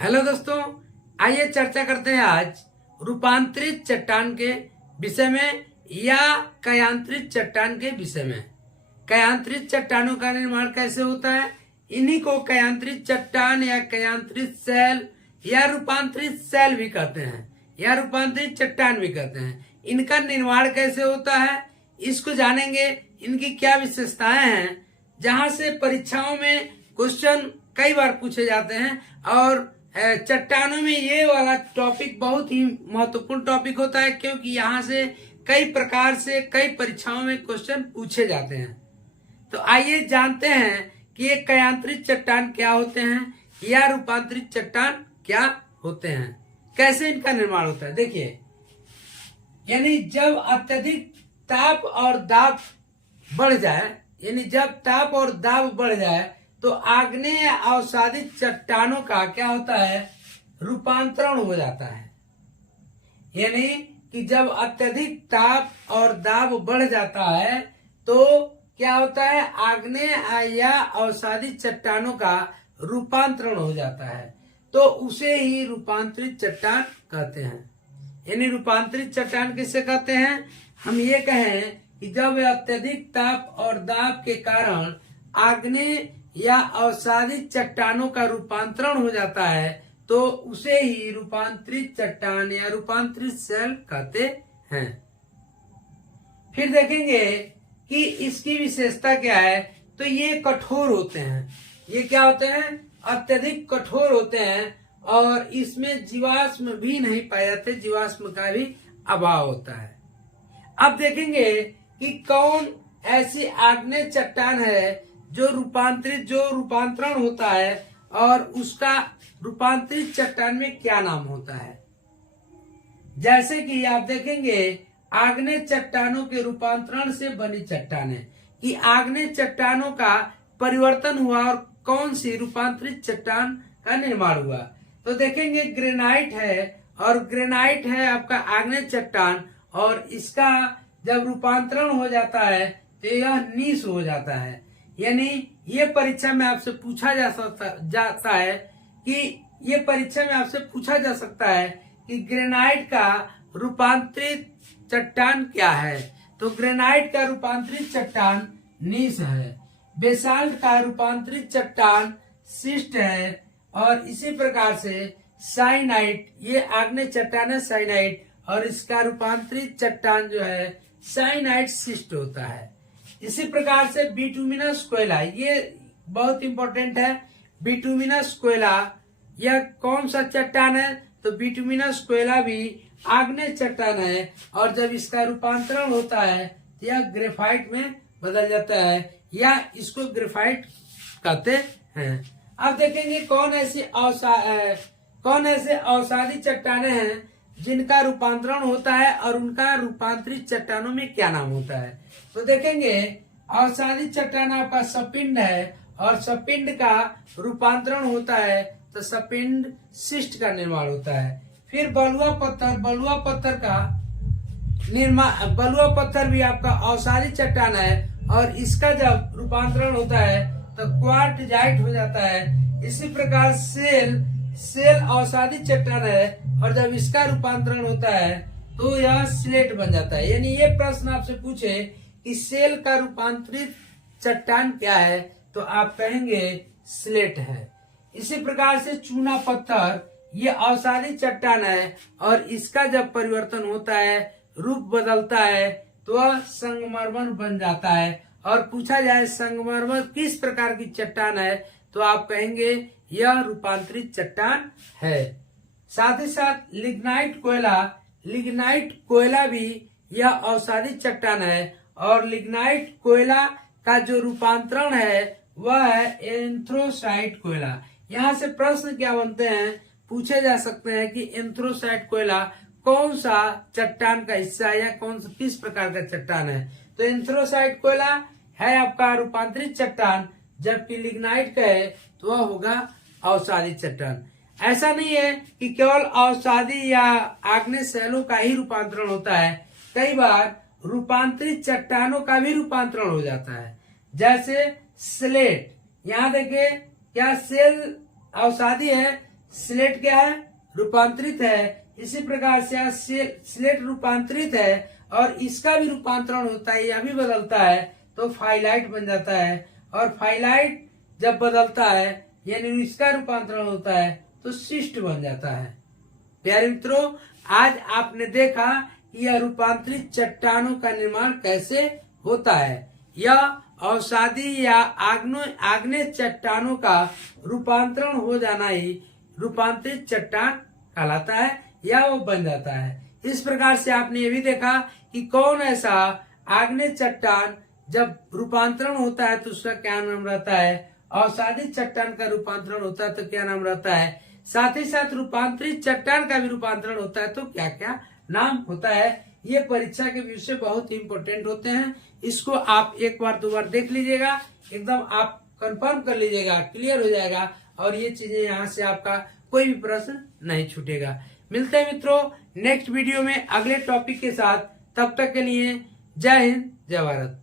Hello दोस्तों, आइए चर्चा करते हैं आज रूपांतरित चट्टान के विषय में या कयांतरित चट्टान के विषय में। कयांतरित चट्टानों का निर्माण कैसे होता है, इन्हीं को कयांतरित चट्टान या कयांतरित शैल या रूपांतरित शैल भी कहते हैं या रूपांतरित चट्टान भी कहते हैं। इनका निर्माण कैसे होता है इसको जानेंगे। इनकी क्या विशेषताएं हैं, जहां से परीक्षाओं में क्वेश्चन कई बार पूछे जाते हैं और चट्टानों में ये वाला टॉपिक बहुत ही महत्वपूर्ण टॉपिक होता है, क्योंकि यहाँ से कई प्रकार से कई परीक्षाओं में क्वेश्चन पूछे जाते हैं। तो आइए जानते हैं कि ये कयांतरित चट्टान क्या होते हैं या रूपांतरित चट्टान क्या होते हैं, कैसे इनका निर्माण होता है। देखिए, यानी जब अत्यधिक ताप और दाब बढ़ जाए, यानी जब ताप और दाब बढ़ जाए तो आग्नेय अवसादित चट्टानों का क्या होता है, रूपांतरण हो जाता है। यानी कि जब अत्यधिक ताप और दाब बढ़ जाता है तो क्या होता है, आग्नेय या अवसादित चट्टानों का रूपांतरण हो जाता है, तो उसे ही रूपांतरित चट्टान कहते हैं। यानी रूपांतरित चट्टान किसे कहते हैं, हम ये कहें कि जब अत्यधिक ताप और दाब के कारण आग्नेय या अवसादित चट्टानों का रूपांतरण हो जाता है तो उसे ही रूपांतरित चट्टान या रूपांतरित शैल कहते हैं। फिर देखेंगे कि इसकी विशेषता क्या है। तो ये कठोर होते हैं। ये क्या होते हैं, अत्यधिक कठोर होते हैं और इसमें जीवाश्म भी नहीं पाए जाते, जीवाश्म का भी अभाव होता है। अब देखेंगे कि कौन ऐसी आग्नेय चट्टान है जो रूपांतरण होता है और उसका रूपांतरित चट्टान में क्या नाम होता है। जैसे कि आप देखेंगे आग्नेय चट्टानों के रूपांतरण से बनी चट्टानें, कि आग्नेय चट्टानों का परिवर्तन हुआ और कौन सी रूपांतरित चट्टान का निर्माण हुआ। तो देखेंगे ग्रेनाइट है, और ग्रेनाइट है आपका आग्नेय चट्टान, और इसका जब रूपांतरण हो जाता है तो यह नीस हो जाता है। यानी ये परीक्षा में आपसे पूछा जाता है कि ये परीक्षा में आपसे पूछा जा सकता है कि ग्रेनाइट का रूपांतरित चट्टान क्या है। तो ग्रेनाइट का रूपांतरित चट्टान नीस है, बेसाल्ट का रूपांतरित चट्टान शिस्ट है, और इसी प्रकार से साइनाइट, ये आग्नेय चट्टान है साइनाइट, और इसका रूपांतरित चट्टान जो है साइनाइट शिस्ट होता है। इसी प्रकार से बिटुमिनस कोयला, ये बहुत इंपॉर्टेंट है। बिटुमिनस कोयला यह कौन सा चट्टान है, तो बिटुमिनस कोयला भी आग्नेय चट्टान है, और जब इसका रूपांतरण होता है तो यह ग्रेफाइट में बदल जाता है या इसको ग्रेफाइट कहते हैं। अब देखेंगे कौन ऐसे अवसादी चट्टानें हैं जिनका रूपांतरण होता है और उनका रूपांतरित चट्टानों में क्या नाम होता है। तो देखेंगे अवसादित चट्टान आपका सपिंड है, और सपिंड का रूपांतरण होता है तो सपिंड शिस्ट का निर्माण होता है। फिर बलुआ पत्थर भी आपका अवसादित चट्टान है, और इसका जब रूपांतरण होता है तो क्वार्टजाइट हो जाता है। इसी प्रकार सेल अवसादित चट्टान है, और जब इसका रूपांतरण होता है तो यह स्लेट बन जाता है। यानी ये प्रश्न आपसे पूछे कि सेल का रूपांतरित चट्टान क्या है, तो आप कहेंगे स्लेट है। इसी प्रकार से चूना पत्थर, ये अवसादी चट्टान है, और इसका जब परिवर्तन होता है, रूप बदलता है, तो वह संगमरमर बन जाता है। और पूछा जाए संगमरमर किस प्रकार की चट्टान है, तो आप कहेंगे यह रूपांतरित चट्टान है। साथ ही साथ लिग्नाइट कोयला भी यह अवसादी चट्टान है, और लिग्नाइट कोयला का जो रूपांतरण है वह है एंथ्रोसाइट कोयला। यहाँ से प्रश्न क्या बनते हैं, पूछे जा सकते हैं कि एंथ्रोसाइट कोयला कौन सा चट्टान का हिस्सा है या किस प्रकार का चट्टान है। तो एंथ्रोसाइट कोयला है आपका रूपांतरित चट्टान, जबकि लिग्नाइट का है तो वह होगा अवसादी चट्टान। ऐसा नहीं है कि केवल अवसादी या आग्नेय शैलों का ही रूपांतरण होता है, कई बार रूपांतरित चट्टानों का भी रूपांतरण हो जाता है। जैसे स्लेट, यहाँ देखिए क्या सेल अवसादी है, स्लेट क्या है, रूपांतरित है। इसी प्रकार से यहाँ स्लेट रूपांतरित है और इसका भी रूपांतरण होता है, यह भी बदलता है तो फाइलाइट बन जाता है। और फाइलाइट जब बदलता है यानी इसका रूपांतरण होता है तो शिस्ट बन जाता है। प्यारे मित्रों, आज आपने देखा कि यह रूपांतरित चट्टानों का निर्माण कैसे होता है। यह अवसादी या आग्नेय चट्टानों का रूपांतरण हो जाना ही रूपांतरित चट्टान कहलाता है या वो बन जाता है। इस प्रकार से आपने ये भी देखा कि कौन ऐसा आग्नेय चट्टान जब रूपांतरण होता है तो उसका क्या नाम रहता है, अवसादी चट्टान का रूपांतरण होता है तो क्या नाम रहता है, साथ ही साथ रूपांतरित चट्टान का भी रूपांतरण होता है तो क्या क्या नाम होता है। ये परीक्षा के विषय बहुत ही इंपॉर्टेंट होते हैं। इसको आप एक बार दो बार देख लीजिएगा, एकदम आप कंफर्म कर लीजिएगा, क्लियर हो जाएगा और ये चीजें यहाँ से आपका कोई भी प्रश्न नहीं छूटेगा। मिलते हैं मित्रों नेक्स्ट वीडियो में अगले टॉपिक के साथ। तब तक के लिए जय हिंद, जय भारत।